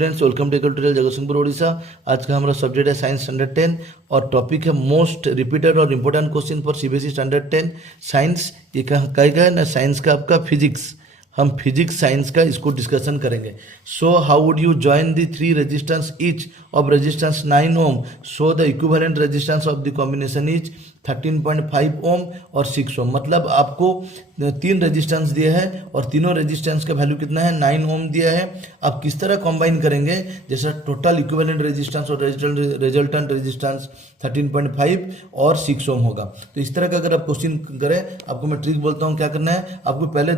Students, welcome to tutorial Jagatsinghpur Orissa. आज का हमारा सब्जेक्ट है साइंस स्टैंडर्ड 10 और टॉपिक है मोस्ट रिपीटेड और important question for CBSE standard 10 science. ये का है ना, साइंस का आपका फिजिक्स। हम फिजिक्स साइंस का इसको डिस्कशन करेंगे। So how would you join the three resistance each of resistance 9 ohm. So the equivalent resistance of the combination is 13.5 ohm और 6 ओम। मतलब आपको तीन रेजिस्टेंस दिए हैं और तीनों रेजिस्टेंस का वैल्यू कितना है, 9 ओम दिया है। आप किस तरह कंबाइन करेंगे, जैसा टोटल इक्विवेलेंट रेजिस्टेंस और रिजल्टेंट रेजिस्टेंस 13.5 और 6 ओम होगा। तो इस तरह का अगर आप क्वेश्चन करें, आपको मैं ट्रिक बोलता हूँ क्या करना है। आपको पहले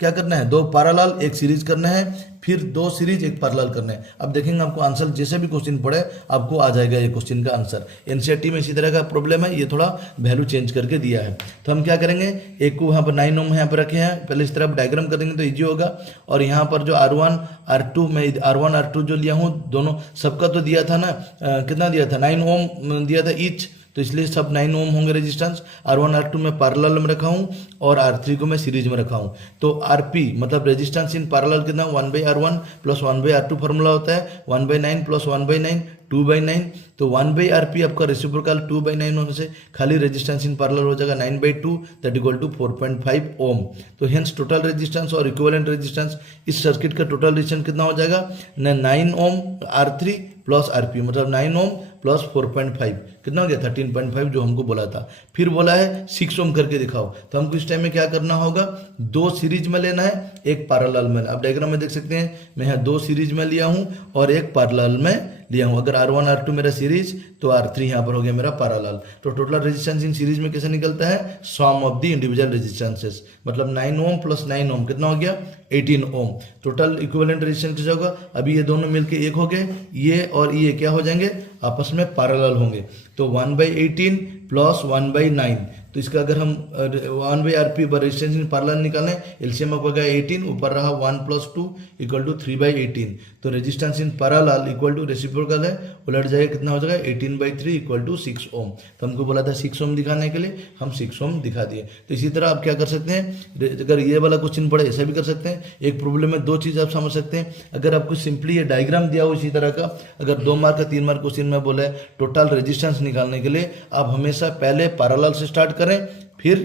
क्या करना है, दो पैरेलल एक सीरीज करना है, फिर दो सीरीज एक पैरेलल करना है। अब देखेंगे आपको आंसर, जैसे भी क्वेश्चन पढ़े आपको आ जाएगा ये क्वेश्चन का आंसर। एनसीईआरटी में इसी तरह का प्रॉब्लम है, ये थोड़ा वैल्यू चेंज करके दिया है। तो हम क्या करेंगे, एक को यहाँ पर 9 ओम यहाँ पर रखे हैं, पहले इस तरह डायग्राम कर देंगे तो ईजी होगा। और यहाँ पर जो R1 R2 में R1 R2 जो लिया हूँ, दोनों सबका तो दिया था ना, कितना दिया था, 9 ओम दिया था ईच, तो इसलिए सब 9 ओम होंगे रेजिस्टेंस। R1 R2 में पैरेलल में रखा हूँ और R3 को मैं सीरीज में रखा हूँ। तो RP मतलब रेजिस्टेंस इन पैरेलल कितना, 1/R1 प्लस 1/R2 फॉर्मूला होता है, 1/9 प्लस 1/9 2/9। तो 1/RP आपका रेसिप्रोकल 2/9 होने से खाली रेजिस्टेंस इन पैरेलल हो जाएगा 9/2 दैट इक्वल टू 4.5 ओम। तो हेंस टोटल रेजिस्टेंस और इक्विवेलेंट रेजिस्टेंस इस सर्किट का टोटल रेजिस्टेंस कितना हो जाएगा, 9 ओम R3 प्लस RP मतलब 9 ओम प्लस 4.5 कितना हो गया, 13.5 जो हमको बोला था। फिर बोला है 6 ओम करके दिखाओ। तो हमको इस टाइम में क्या करना होगा, दो सीरीज में लेना है, एक पैरेलल में। आप डायग्राम में देख सकते हैं, मैं यहाँ दो सीरीज में लिया हूँ और एक पैरेलल में लिया हूँ। अगर R1 R2 मेरा सीरीज तो R3 यहाँ पर हो गया मेरा पैरेलल। तो टोटल रेजिस्टेंस इन सीरीज में कैसे निकलता है, सम ऑफ द इंडिविजुअल रेजिस्टेंसेस। मतलब 9 ओम प्लस 9 ओम कितना हो गया, 18 ओम। टोटल इक्विवेलेंट रेजिस्टेंस कितना होगा, अभी ये दोनों मिलके एक हो गए, ये और ये क्या हो जाएंगे, आपस में पैरेलल होंगे। तो 1/18 प्लस 1/9, तो इसका अगर हम 1/RP पर रेजिस्टेंस इन पैरेलल निकालें, एलसीएम आपका 18, ऊपर रहा 1 प्लस 2 इक्वल टू 3/18। तो resistance in parallel equal to reciprocal है, उलट जाएगा कितना हो जाएगा, 18/3 इक्वल टू 6 ओम। तो हमको बोला था 6 ओम दिखाने के लिए, हम 6 ओम दिखा दिए। तो इसी तरह आप क्या कर सकते हैं, अगर ये वाला क्वेश्चन पढ़े ऐसा भी कर सकते हैं। एक प्रॉब्लम में दो चीज़ आप समझ सकते हैं। अगर आपको सिंपली ये डायग्राम दिया हो इसी तरह का, अगर 2 मार्क का 3 मार्क क्वेश्चन में बोले टोटल रेजिस्टेंस निकालने के लिए, आप हमेशा पहले पैरेलल से स्टार्ट करें, फिर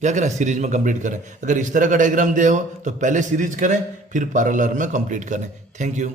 क्या करें, सीरीज में कंप्लीट करें। अगर इस तरह का डायग्राम दिया हो तो पहले सीरीज करें, फिर पैरेलल में कंप्लीट करें। Thank you.